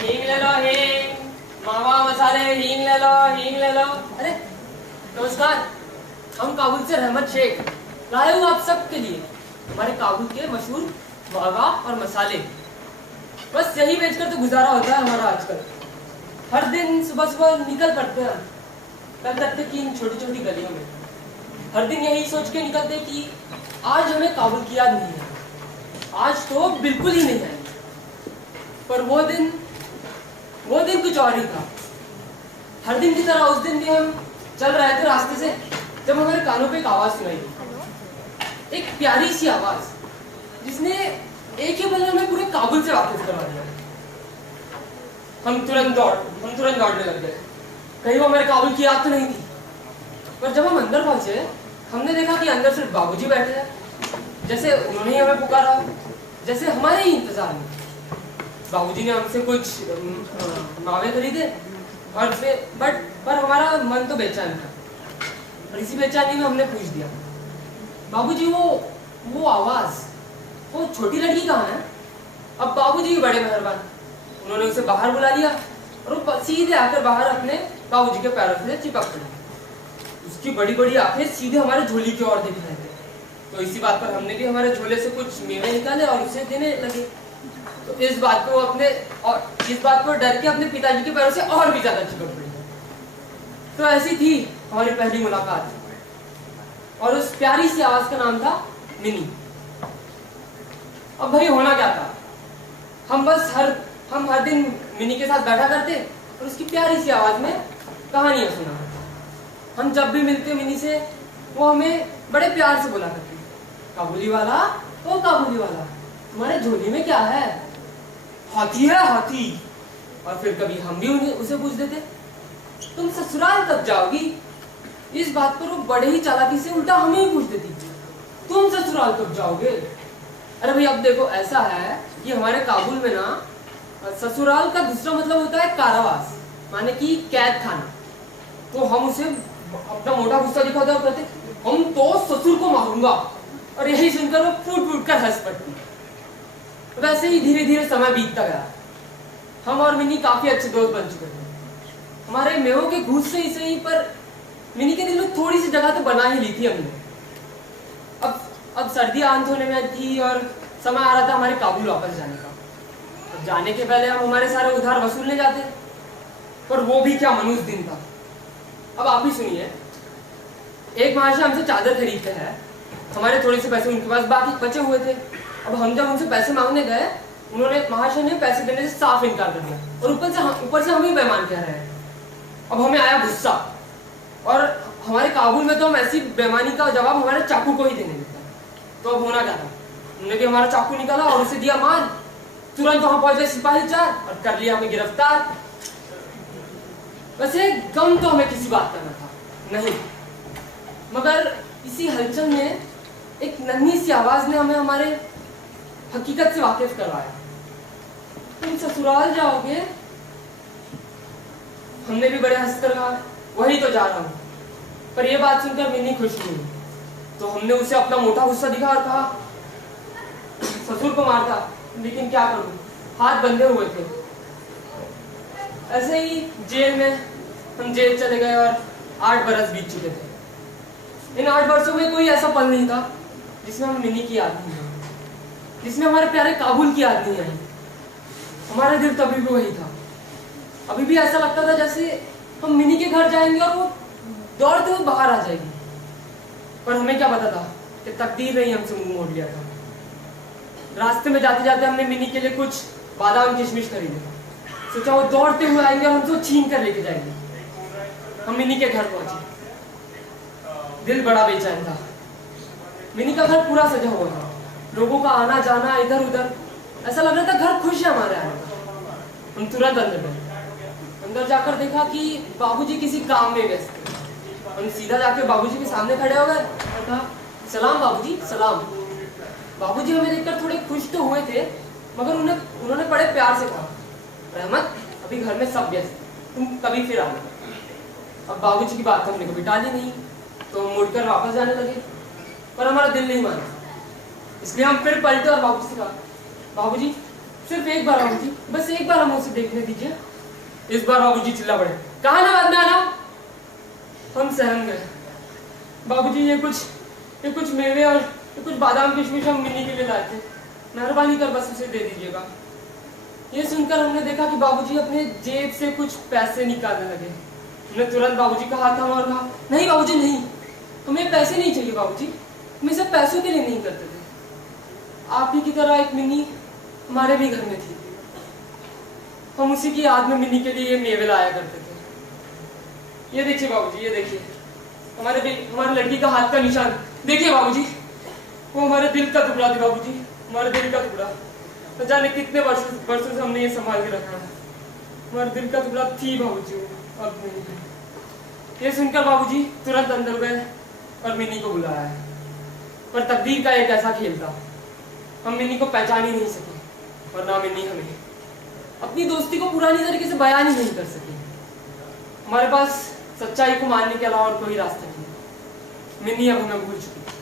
हींग ले लो, हींग। मावा मसाले, हींग ले लो, हींग ले लो। अरे नमस्कार, हम काबुल से रहमत शेख लाए हूँ आप सबके लिए हमारे काबुल के मशहूर मावा और मसाले। बस यही बेचकर तो गुजारा होता है हमारा आजकल। हर दिन सुबह सुबह निकल पड़ते हैं कलकत्ते की इन छोटी छोटी गलियों में। हर दिन यही सोच के निकलते कि आज हमें काबुल की याद नहीं है, आज तो बिल्कुल ही नहीं है। पर वो दिन कुछ और ही था। हर दिन की तरह उस दिन भी हम चल रहे थे रास्ते से, जब हमारे कानों पे एक आवाज सुनाई दी, एक प्यारी सी आवाज जिसने एक ही पल में पूरे काबुल से वापस करवा दिया। हम तुरंत दौड़ने लग गए, कहीं वो हमारे काबुल की याद तो नहीं थी। पर जब हम अंदर पहुंचे, हमने देखा कि अंदर सिर्फ बाबूजी बैठे हैं, जैसे उन्होंने ही हमें पुकारा, जैसे हमारे ही इंतजार में। बाबूजी ने हमसे कुछ मावे खरीदे और पर हमारा मन तो बेचैन था। और इसी बेचैनी में हमने पूछ दिया, बाबूजी वो आवाज, वो छोटी लड़की कहाँ है? अब बाबूजी भी बड़े मेहरबान, उन्होंने उसे बाहर बुला लिया और वो सीधे आकर बाहर अपने बाबूजी के पैरों से चिपक पड़ी। उसकी बड़ी बड़ी आंखें सीधे हमारे झोली की ओर देख रहे थे। तो इसी बात पर हमने भी हमारे झोले से कुछ मेवे निकाले और उसे देने लगे। तो इस बात को डर के अपने पिताजी के पैरों से और भी ज्यादा चिपक पड़ी। तो ऐसी थी हमारी पहली मुलाकात, और उस प्यारी सी आवाज का नाम था मिनी। अब भाई होना क्या था, हम हर दिन मिनी के साथ बैठा करते और उसकी प्यारी सी आवाज में कहानियां सुना। हम जब भी मिलते मिनी से, वो हमें बड़े प्यार से बोला करती, काबुली वाला, ओ काबुली वाला, तुम्हारे झोली में क्या है? हाथी है, हाथी। और फिर कभी हम भी उसे पूछ देते, तुम ससुराल कब जाओगी? इस बात पर वो बड़े ही चालाकी से उल्टा हमें ही पूछ देती, तुम ससुराल कब जाओगे? अरे भाई अब देखो, ऐसा है कि हमारे काबुल में ना ससुराल का दूसरा मतलब होता है कारावास, माने कि कैद खाना। तो हम उसे अपना मोटा गुस्सा दिखाते और कहते, हम तो ससुर को मारूंगा। और यही सुनकर वो फूट फूट कर हंस पड़ती। वैसे ही धीरे धीरे समय बीतता गया। हम और मिनी काफी अच्छे दोस्त बन चुके थे। हमारे मेवों के घूस से ही सही, पर मिनी के दिल में थोड़ी सी जगह तो बना ही ली थी हमने। अब सर्दी आंत होने में थी और समय आ रहा था हमारे काबुल वापस जाने का। अब जाने के पहले हम हमारे सारे उधार वसूलने जाते, पर वो भी क्या मनुष्य दिन था। अब आप ही सुनिए, एक महाशय हमसे चादर खरीदते हैं, हमारे थोड़े से पैसे उनके पास बाकी बचे हुए थे। अब हम जब उनसे पैसे मांगने गए, महाशय ने पैसे देने से साफ इनकार कर दिया, और ऊपर से हम ही बेईमान कह रहे हैं। अब हमें आया गुस्सा, और हमारे काबुल में तो हम ऐसी बेईमानी का जवाब हमारे चाकू को ही देने देते हैं। तो अब होना क्या था, उन्होंने भी हमारा चाकू निकाला और उसे दिया मार। तुरंत वहां पहुंच गए सिपाही चार और कर लिया हमें गिरफ्तार। वैसे गम तो हमें किसी बात का न था नहीं, मगर इसी हलचल में एक नन्ही सी आवाज ने हमें हमारे हकीकत से वाकिफ करवाया। तुम ससुराल जाओगे? हमने भी बड़े हंसकर कहा, वही तो जा रहा हूं। पर यह बात सुनकर मिनी खुश नहीं, तो हमने उसे अपना मोटा गुस्सा दिखा और कहा, ससुर को मारता, लेकिन क्या करूं, हाथ बंधे हुए थे। ऐसे ही हम जेल चले गए और 8 बरस बीत चुके थे। इन 8 वर्षों में कोई ऐसा पल नहीं था जिसमें हम मिनी की याद नहीं आई, जिसमें हमारे प्यारे काबुल की याद नहीं आई। हमारा दिल तभी भी वही था। अभी भी ऐसा लगता था जैसे हम मिनी के घर जाएंगे और वो दौड़ते हुए बाहर आ जाएगी। पर हमें क्या पता था कि तकदीर ने ही हमसे मुंह मोड़ लिया था। रास्ते में जाते जाते हमने मिनी के लिए कुछ बादाम किशमिश खरीदे। सोचा वो दौड़ते हुए आएंगे और हमसे छीन कर लेके जाएंगे। हम मिनी के घर पहुंचे। दिल बड़ा बेचैन था। मिनी का घर पूरा सजा हुआ था, लोगों का आना जाना इधर उधर, ऐसा लग रहा था घर खुश है हमारे आने का। हम तुरंत अंदर गए। अंदर जाकर देखा कि बाबूजी किसी काम में व्यस्त थे। हम सीधा जाके बाबूजी के सामने खड़े हो गए और कहा, सलाम बाबूजी, सलाम। बाबूजी हमें देखकर थोड़े खुश तो हुए थे, मगर उन्होंने बड़े प्यार से कहा, रहमत, अभी घर में सब व्यस्त, तुम कभी फिर आना। अब बाबूजी की बात हमने कभी टाली नहीं, तो हम मुड़कर वापस जाने लगे। पर हमारा दिल नहीं माना, इसलिए हम फिर पलटे और बाबूजी से कहा, बाबूजी सिर्फ एक बार बाबूजी, बस एक बार हमें उसे देखने दीजिए। इस बार बाबूजी चिल्ला पड़े, कहा ना बाद में आना। हम सहम गए। बाबूजी ये कुछ मेवे और ये कुछ बादाम किशमिश हम मिनी के लिए लाए थे, मेहरबानी कर बस उसे दे दीजिएगा। ये सुनकर हमने देखा कि बाबूजी अपने जेब से कुछ पैसे निकालने लगे। हमने तुरंत बाबूजी का हाथ थामा और कहा, नहीं बाबूजी नहीं, हमें पैसे नहीं चाहिए बाबूजी, हम सब पैसों के लिए नहीं करते थे। आप ही की तरह एक मिनी हमारे भी घर में थी, हम उसी की याद में मिनी के लिए ये मेवे लाया करते थे। ये देखिए बाबूजी, ये देखिए हमारे लड़की का हाथ का निशान देखिए बाबूजी, वो हमारे दिल का टुकड़ा थी बाबूजी, हमारे दिल का टुकड़ा। न जाने कितने वर्षों से हमने ये संभाल के रखा है। हमारे दिल का टुकड़ा थी बाबूजी, अब नहीं है। ये सुनकर बाबूजी तुरंत अंदर गए और मिनी को बुलाया है। पर तकदीर का एक ऐसा खेल था, हम मिनी को पहचान ही नहीं सके और ना मिनी हमें। अपनी दोस्ती को पुरानी तरीके से बयान ही नहीं कर सके। हमारे पास सच्चाई को मानने के अलावा और कोई रास्ता नहीं। मिनी अब हमें भूल चुकी।